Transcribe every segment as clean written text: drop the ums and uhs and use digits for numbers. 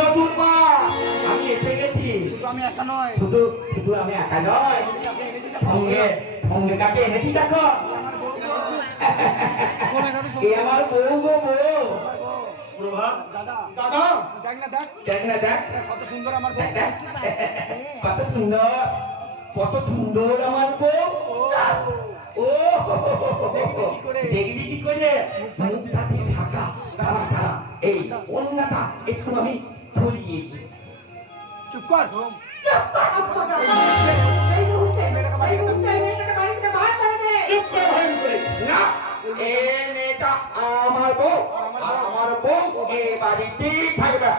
নতুন মা আমি এসে গেছি। শুধু আমি একা নয়, শুধু আমি একা নয়, সঙ্গে সঙ্গে কাকে এনেছি দেখো। এ আমার বউ গো বউ। দাদা দাদা দেখ না দেখ দেখ না দেখ কত সুন্দর আমার বউ। কত সুন্দর, কত সুন্দর আমার বউ। ও দেখবি কি করে মুখটাতে ঢাকা ঢাকা ঢাকা। এই অন্যটা একটু আমি ছড়িয়ে দিই। চুপ কর। চুপ করে ভাই করে না, এ মেয়েটা আমার বউ, আমার বউ এ বাড়িতেই থাকবে।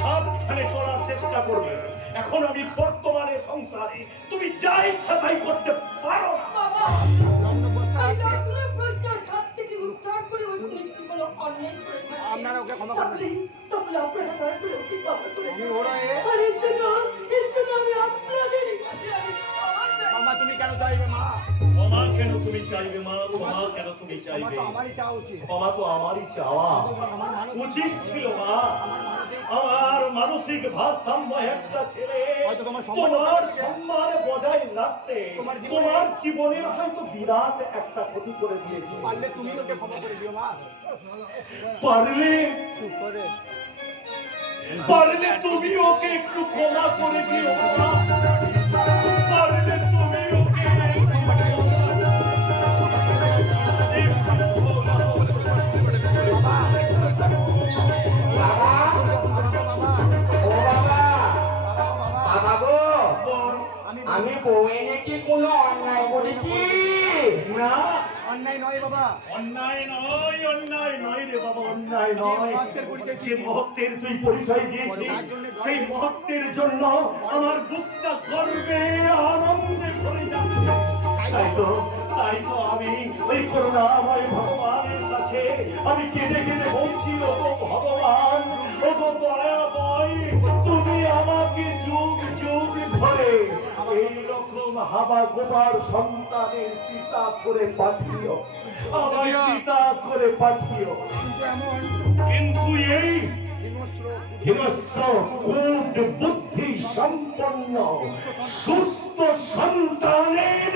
সাবধানে চলার চেষ্টা করবে। এখন আমি বর্তমানে সংসারে, তুমি যা ইচ্ছা তাই করতে পারো না। আপনারা ওকে ক্ষমা করবেন। মামা তুমি কেন চাইবে মা? ক্ষমা কেন তুমি চাইবে মা? ক্ষমা কেন তুমি চাইবে? আমারই চাওয়া উচিত। ক্ষমা তো আমারই চাওয়া উচিত ছিল মা। আমার মানসিক ভারসাম্য একটা ছেলে তোমার সম্মান বজায় রাখতে তোমার জীবনের হয়তো বিরাট একটা ক্ষতি করে দিয়েছে। পারলে তুমি ওকে ক্ষমা করে দিও মা। পারলে চুপ করে। পারলে তুমি ওকে একটু ক্ষমা করে দিও মা। পারলে তুমি ওকে আমি বউ এনেছি, কোনো অন্যায় করেছি না। অন্যায় নয় বাবা, অন্যায় নয়, অন্যায় নয় রে বাবা, অন্যায় নয়। যে মহত্বের তুই পরিচয় দিয়েছিস, সেই মহত্বের জন্য আমার বুকটা গর্বে আনন্দে ভরে যাচ্ছে। তাই তো আমি ওই করুণাময় ভগবানের কাছে আমি কেঁদে কেঁদে বলছি, ও ভগবান, ও দয়াময়, তুমি আমাকে যুগ যুগ ধরে এইরকম হাবা গোবার সন্তানের পিতা করে পাঠিও, আমার পিতা করে পাঠিও। কিন্তু এই হিংস্র কূট বুদ্ধি সম্পন্ন সুস্থ সন্তানের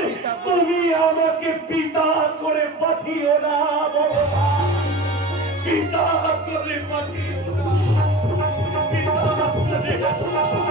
তুমি আমাকে পিতা করে পাঠিও না ভগবান, পিতা করে পাঠিও না, পিতা করে